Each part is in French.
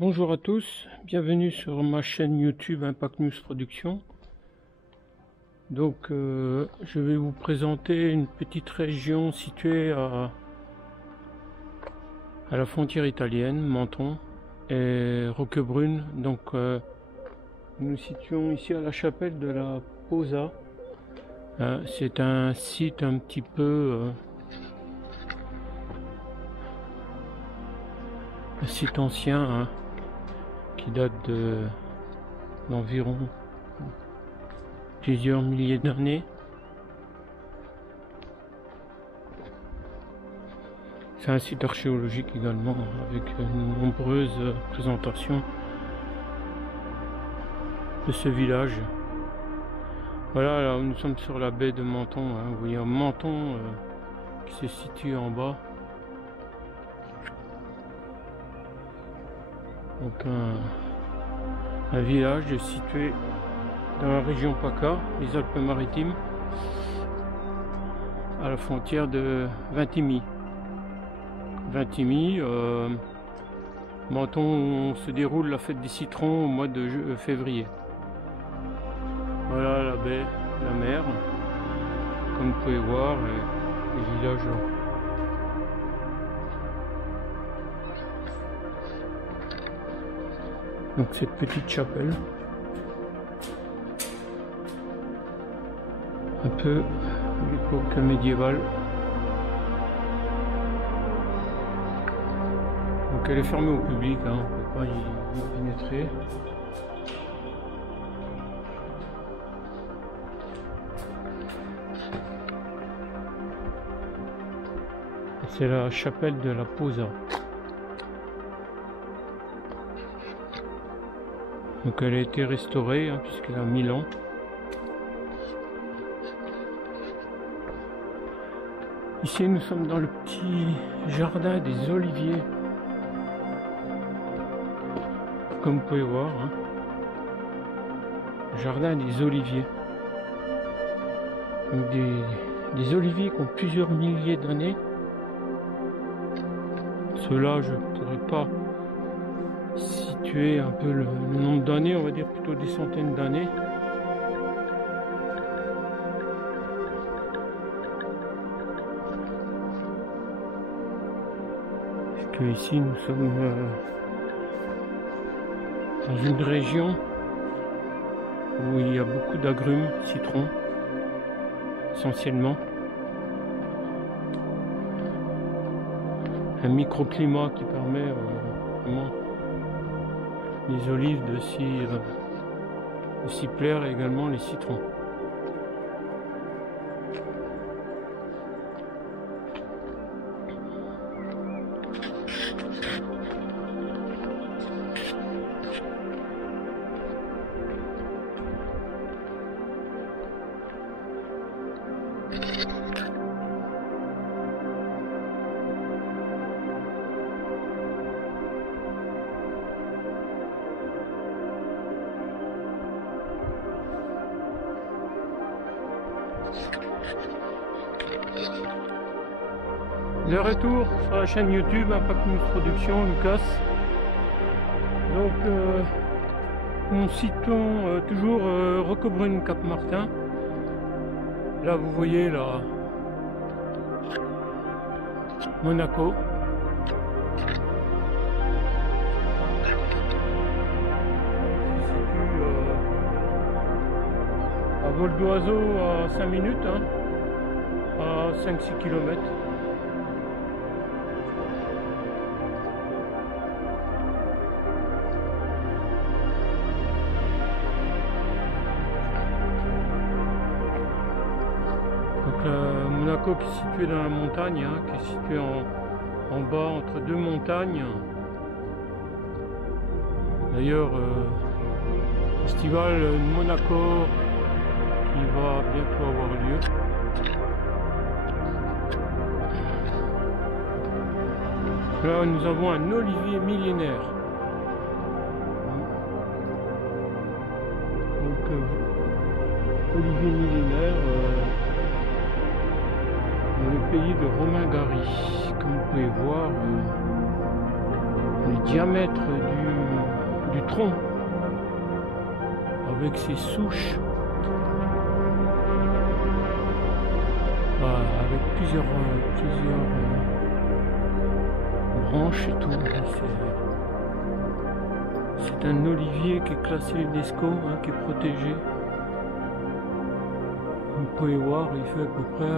Bonjour à tous, bienvenue sur ma chaîne YouTube Impact News Production. Donc je vais vous présenter une petite région située à la frontière italienne, Menton et Roquebrune. Donc nous nous situons ici à la chapelle de la Posa. C'est un site un petit peu un site ancien, hein, qui date d'environ plusieurs milliers d'années. C'est un site archéologique également, avec de nombreuses présentations de ce village. Voilà, là, nous sommes sur la baie de Menton, hein. Vous voyez un Menton qui se situe en bas. Donc un village situé dans la région PACA, les Alpes-Maritimes, à la frontière de Vintimille. Menton, se déroule la fête des citrons au mois de février. Voilà la baie, la mer, comme vous pouvez voir, les villages. Donc cette petite chapelle, un peu l'époque médiévale. Donc elle est fermée au public, hein, on ne peut pas y pénétrer. C'est la chapelle de la Posa. Donc elle a été restaurée, hein, puisqu'elle a 1000 ans. Ici nous sommes dans le petit jardin des oliviers. Comme vous pouvez voir, hein. Jardin des oliviers. Donc des oliviers qui ont plusieurs milliers d'années. Ceux-là, je ne pourrais pas situer un peu le nombre d'années, on va dire plutôt des centaines d'années. Parce que ici nous sommes dans une région où il y a beaucoup d'agrumes, citrons, essentiellement. Un microclimat qui permet vraiment les olives de s'y plaire, et également les citrons. Le retour sur la chaîne YouTube Impact News Production, Lucas. Donc nous citons toujours Roquebrune Cap Martin. Là vous voyez là Monaco. Il se situe à vol d'oiseau à 5 minutes, hein, à 5-6 km. Monaco qui est situé dans la montagne, hein, qui est situé en bas entre deux montagnes. D'ailleurs, festival de Monaco qui va bientôt avoir lieu. Là, nous avons un olivier millénaire. Donc, olivier millénaire. Dans le pays de Romain Gary. Comme vous pouvez voir, les diamètre du tronc avec ses souches, avec plusieurs branches et tout. C'est un olivier qui est classé UNESCO, hein, qui est protégé. Vous pouvez voir, il fait à peu près,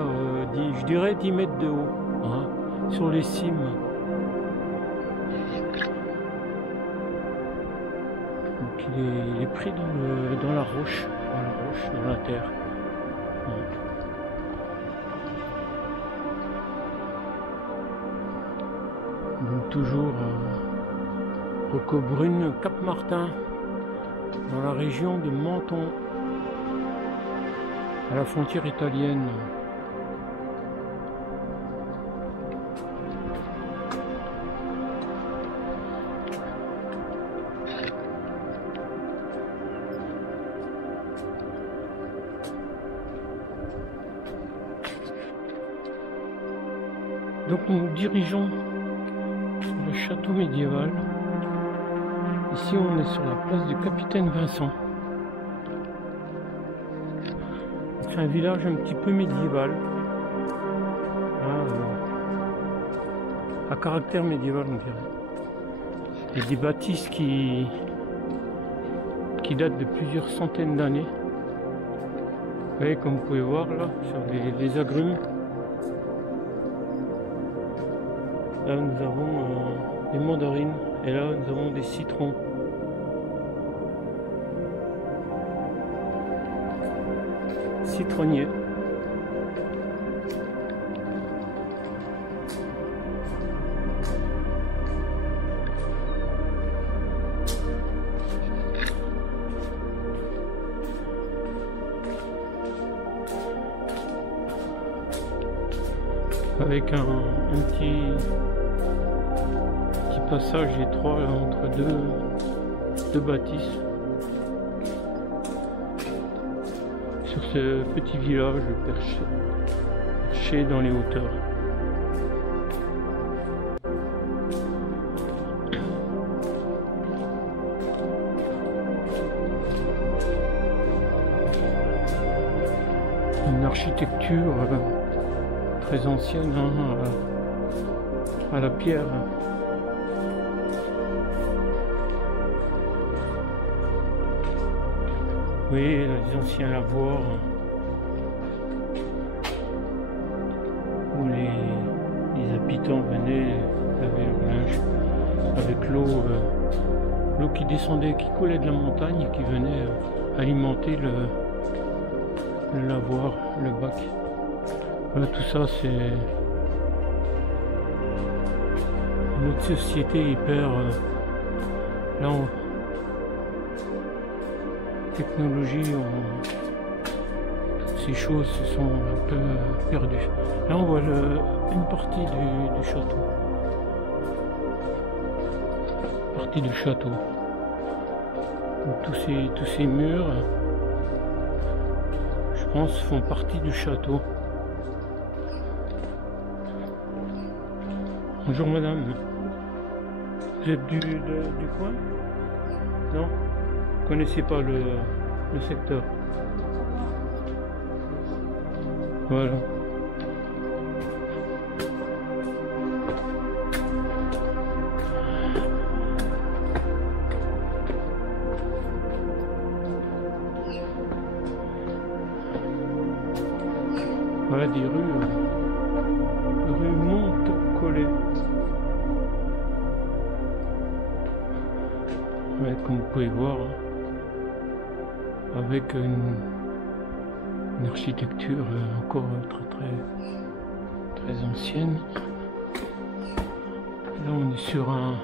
je dirais 10 mètres de haut, hein, sur les cimes. Donc il est pris dans la roche, dans la terre. Donc toujours Roquebrune, Cap-Martin, dans la région de Menton, à la frontière italienne. Donc nous nous dirigeons sur le château médiéval. Ici on est sur la place du Capitaine Vincent. C'est un village un petit peu médiéval. À caractère médiéval on dirait. Il y a des bâtisses qui datent de plusieurs centaines d'années. Vous voyez, comme vous pouvez voir là, sur les agrumes. Là nous avons des mandarines et là nous avons des citrons. Citronniers. Avec un petit passage étroit entre deux bâtisses. Sur ce petit village perché dans les hauteurs. Une architecture très ancienne, hein, à la pierre. Oui, les anciens lavoirs où les habitants venaient laver leur linge avec l'eau qui descendait, qui coulait de la montagne et qui venait alimenter le lavoir, le bac. Voilà, tout ça c'est notre société hyper technologie, toutes ces choses se sont un peu perdues. Là on voit une partie du château. Partie du château. Donc, tous ces murs, je pense, font partie du château. Bonjour madame. Vous êtes du coin? Non? Vous connaissez pas le secteur? Voilà. Voilà des rues Monte-Collet. Ouais, comme vous pouvez voir, avec une architecture encore très ancienne. Là on est sur un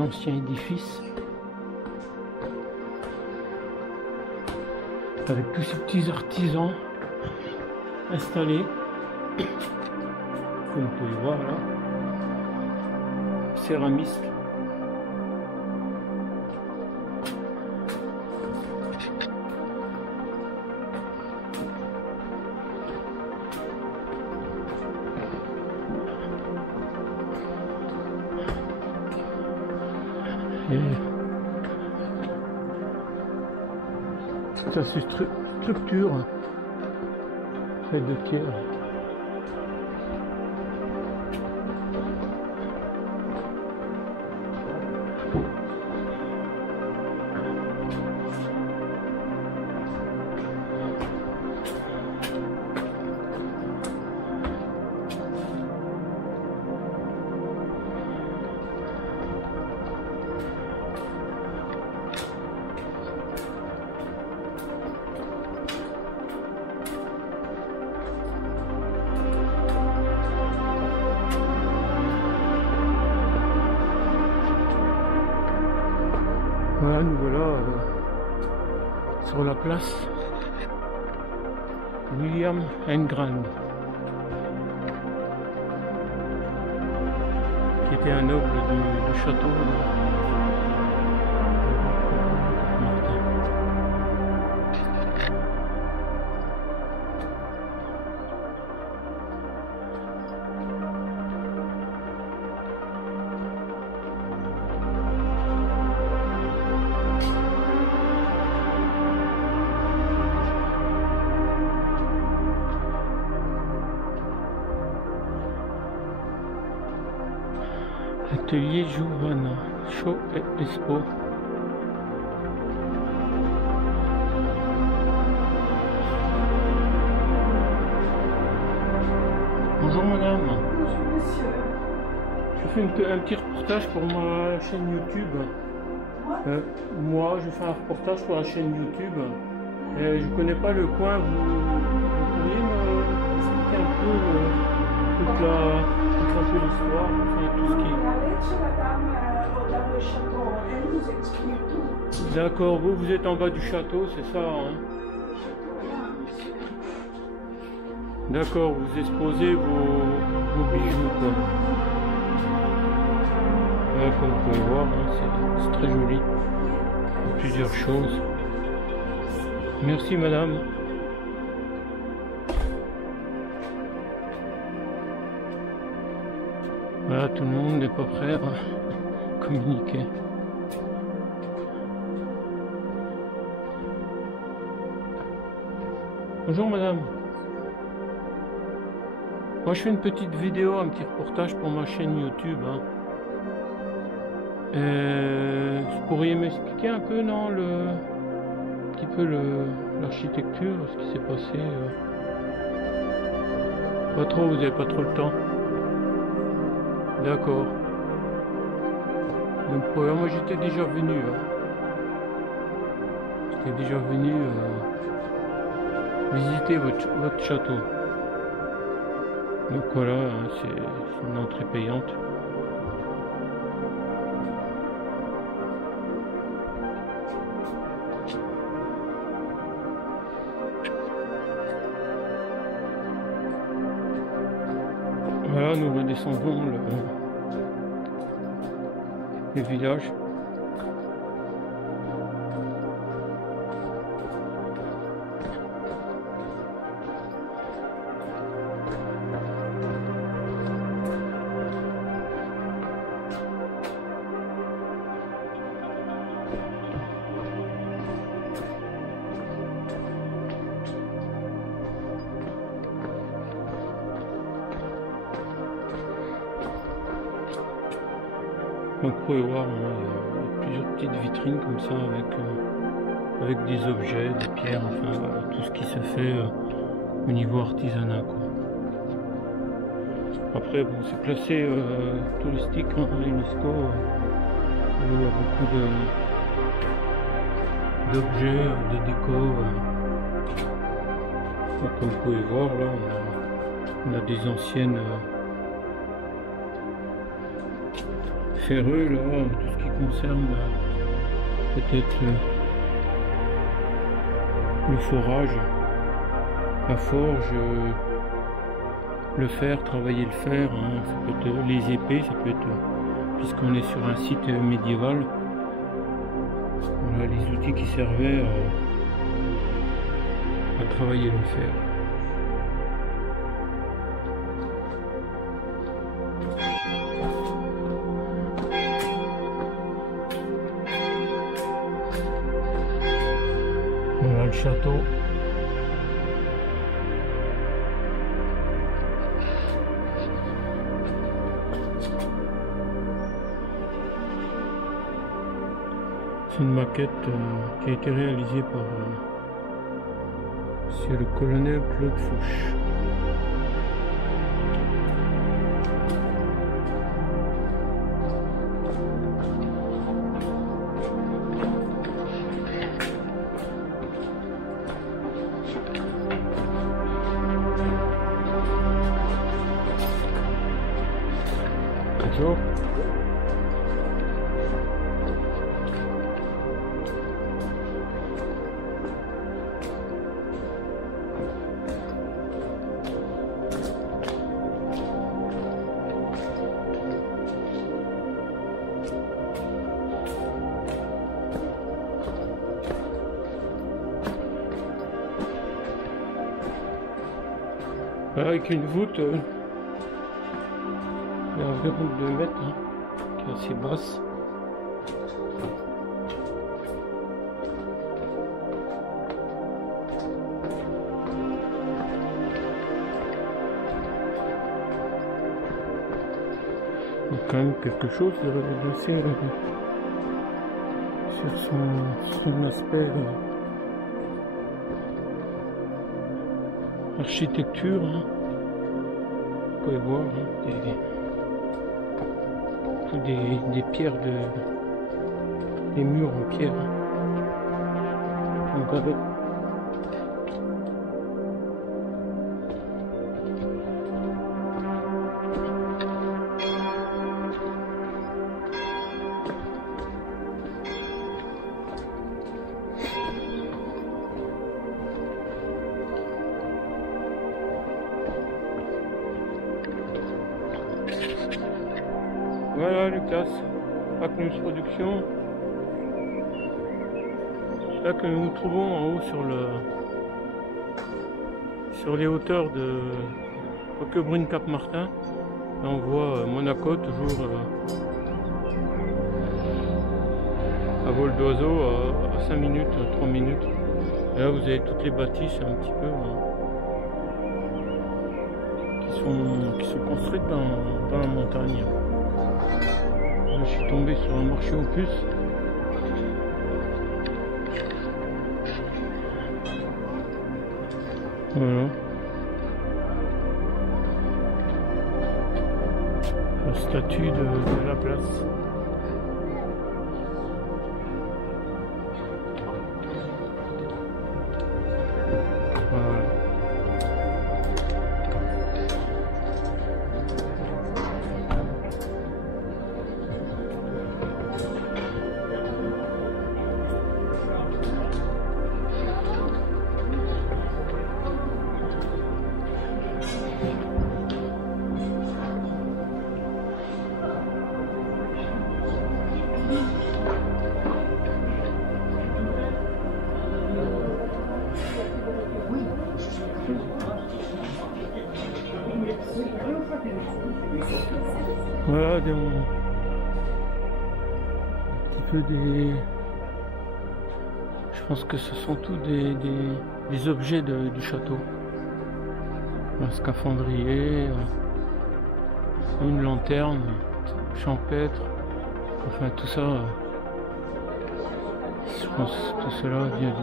ancien édifice avec tous ces petits artisans installés, comme vous pouvez voir là, céramistes. Et toute sa structure faite de pierre. Voilà, nous voilà sur la place William Engram, qui était un noble du château de Martin. Atelier Giovanna, Show et Expo. Bonjour madame. Bonjour monsieur. Je fais un petit reportage pour ma chaîne YouTube. Moi, je fais un reportage pour la chaîne YouTube. Et je connais pas le coin. Vous pourriez m'expliquer un peu toute l'histoire, enfin, tout ce qui est. Allez chez la dame dans le château, elle nous explique tout. D'accord, vous êtes en bas du château, c'est ça, hein? Voilà, monsieur. D'accord, vous exposez vos bijoux, quoi. Ouais, comme vous pouvez voir, hein, c'est très joli. Plusieurs choses. Merci madame. Voilà, tout le monde n'est pas prêt à communiquer. Bonjour madame. Moi je fais une petite vidéo, un petit reportage pour ma chaîne YouTube. Hein. Vous pourriez m'expliquer un peu, non, un petit peu l'architecture, ce qui s'est passé Pas trop, vous n'avez pas trop le temps. D'accord. Donc voilà, moi j'étais déjà venu. Hein. J'étais déjà venu visiter votre château. Donc voilà, hein, c'est une entrée payante. Voilà, nous redescendons le village. Donc vous pouvez voir, il y a plusieurs petites vitrines comme ça avec des objets, des pierres, enfin voilà, tout ce qui se fait au niveau artisanat, quoi. Après bon, c'est classé touristique, hein, l'UNESCO, il y a beaucoup d'objets, de déco. Donc, comme vous pouvez voir là, on a des anciennes ferreux, là, tout ce qui concerne peut-être le forage, la forge, le fer, travailler le fer, hein, ça peut être les épées, ça peut être, puisqu'on est sur un site médiéval, on a les outils qui servaient à travailler le fer. château. C'est une maquette qui a été réalisée par monsieur le colonel Claude Fouche. Bonjour. Voilà, avec une voûte d'environ 2 mètres, hein, qui est assez basse. Il y a quand même quelque chose de faire sur son aspect architecture, hein. Vous pouvez voir, hein, des pierres des murs en pierre, en gravé. Voilà Lucas, Pack-News Production. Là que nous nous trouvons en haut sur les hauteurs de Roquebrune-Cap-Martin. Là on voit Monaco toujours à vol d'oiseau à 5 minutes, 3 minutes. Et là vous avez toutes les bâtisses un petit peu qui sont construites dans la montagne. Là, je suis tombé sur un marché aux puces. Voilà. La statue de la place. Voilà. Voilà un petit peu je pense que ce sont tous des objets du château. Un scaphandrier, une lanterne champêtre, enfin tout ça, je pense que tout cela vient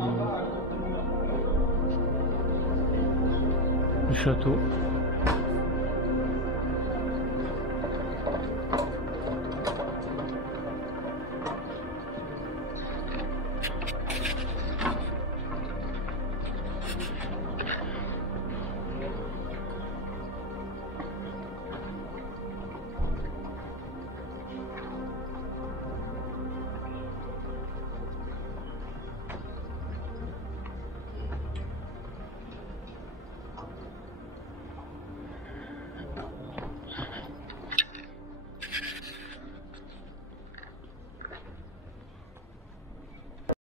du château.